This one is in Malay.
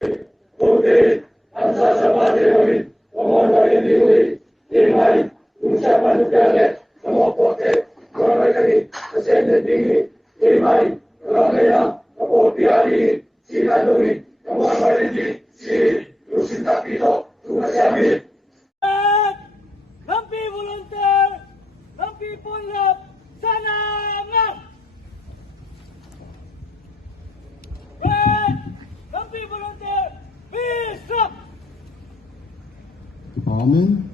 Putih, Angsa Sabati Nabi, Komando Yudi, Imai, ucapan Upiaget, Namo Pote, Korang Kaki, Kesehatan Tinggi, Imai, Ramaya, Kapotiari, Sikadumi, Kamuan Marinji, Si, Lusinta Pito, Tugasami. Lampi volunteer, Lampi Punlap, sana nga! Lampi volunteer, peace up! Amen.